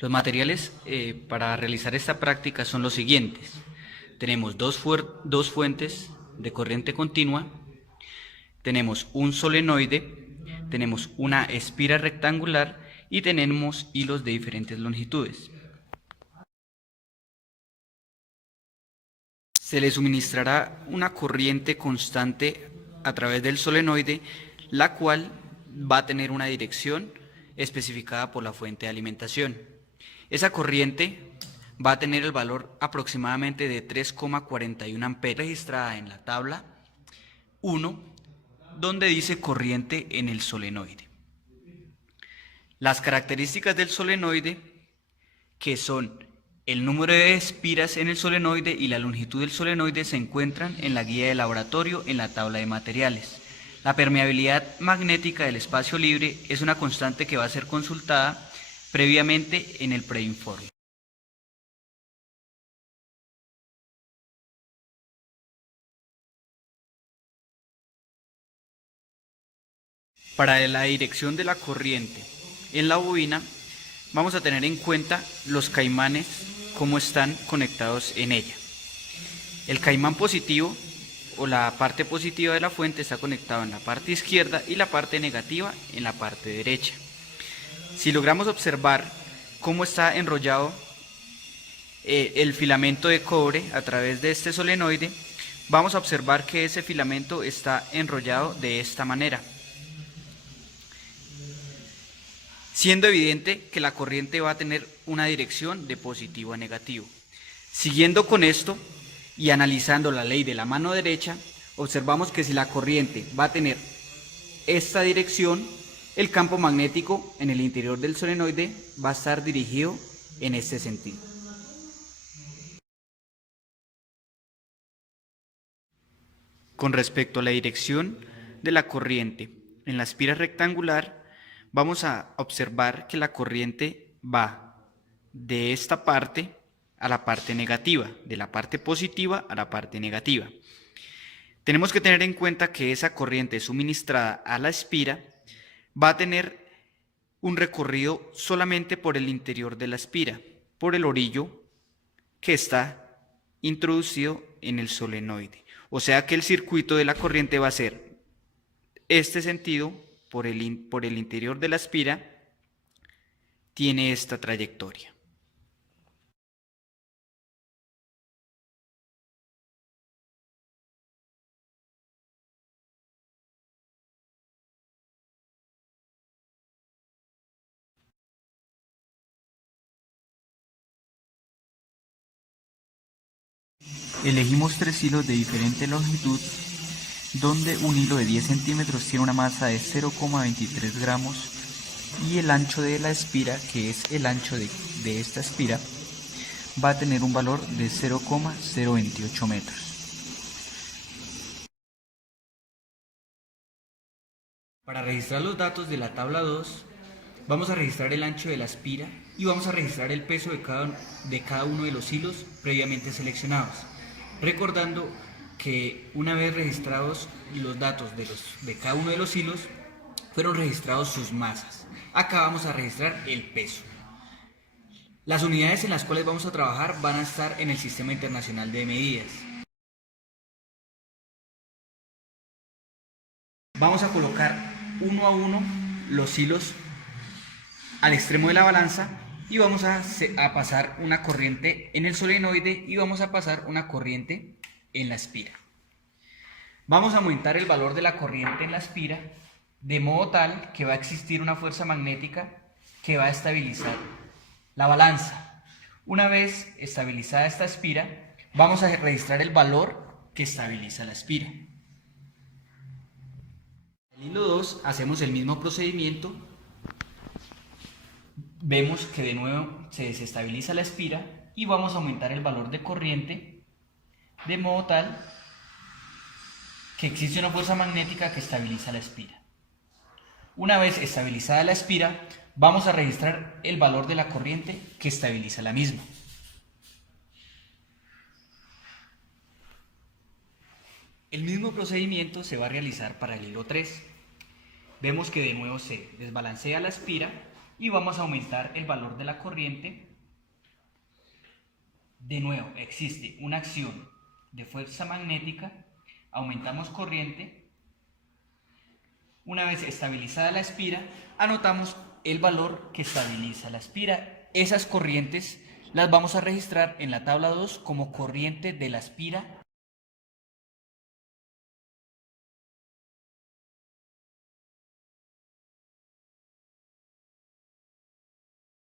Los materiales para realizar esta práctica son los siguientes. Tenemos dos fuentes de corriente continua, tenemos un solenoide, tenemos una espira rectangular y tenemos hilos de diferentes longitudes. Se le suministrará una corriente constante a través del solenoide, la cual va a tener una dirección especificada por la fuente de alimentación. Esa corriente va a tener el valor aproximadamente de 3,41 amperios, registrada en la tabla 1, donde dice corriente en el solenoide. Las características del solenoide, que son el número de espiras en el solenoide y la longitud del solenoide, se encuentran en la guía de laboratorio en la tabla de materiales. La permeabilidad magnética del espacio libre es una constante que va a ser consultada previamente en el preinforme. Para la dirección de la corriente en la bobina, vamos a tener en cuenta los caimanes, cómo están conectados en ella. El caimán positivo o la parte positiva de la fuente está conectado en la parte izquierda y la parte negativa en la parte derecha. Si logramos observar cómo está enrollado el filamento de cobre a través de este solenoide, vamos a observar que ese filamento está enrollado de esta manera, siendo evidente que la corriente va a tener una dirección de positivo a negativo. Siguiendo con esto y analizando la ley de la mano derecha, observamos que si la corriente va a tener esta dirección, el campo magnético en el interior del solenoide va a estar dirigido en este sentido. Con respecto a la dirección de la corriente en la espira rectangular, vamos a observar que la corriente va de esta parte a la parte negativa, de la parte positiva a la parte negativa. Tenemos que tener en cuenta que esa corriente suministrada a la espira va a tener un recorrido solamente por el interior de la espira, por el orillo que está introducido en el solenoide. O sea que el circuito de la corriente va a ser este sentido, por el interior de la espira, tiene esta trayectoria. Elegimos 3 hilos de diferente longitud, donde un hilo de 10 centímetros tiene una masa de 0,23 gramos y el ancho de la espira, que es el ancho de esta espira, va a tener un valor de 0,028 metros. Para registrar los datos de la tabla 2, vamos a registrar el ancho de la espira y vamos a registrar el peso de cada uno de los hilos previamente seleccionados. Recordando que una vez registrados los datos de cada uno de los hilos, fueron registrados sus masas. Acá vamos a registrar el peso. Las unidades en las cuales vamos a trabajar van a estar en el Sistema Internacional de Medidas. Vamos a colocar uno a uno los hilos al extremo de la balanza y vamos a pasar una corriente en el solenoide y vamos a pasar una corriente en la espira. Vamos a aumentar el valor de la corriente en la espira de modo tal que va a existir una fuerza magnética que va a estabilizar la balanza. Una vez estabilizada esta espira, vamos a registrar el valor que estabiliza la espira. En el hilo 2 hacemos el mismo procedimiento. Vemos que de nuevo se desestabiliza la espira y vamos a aumentar el valor de corriente de modo tal que existe una fuerza magnética que estabiliza la espira. Una vez estabilizada la espira, vamos a registrar el valor de la corriente que estabiliza la misma. El mismo procedimiento se va a realizar para el hilo 3. Vemos que de nuevo se desbalancea la espira y vamos a aumentar el valor de la corriente. De nuevo, existe una acción de fuerza magnética, aumentamos corriente. Una vez estabilizada la espira, anotamos el valor que estabiliza la espira. Esas corrientes las vamos a registrar en la tabla 2 como corriente de la espira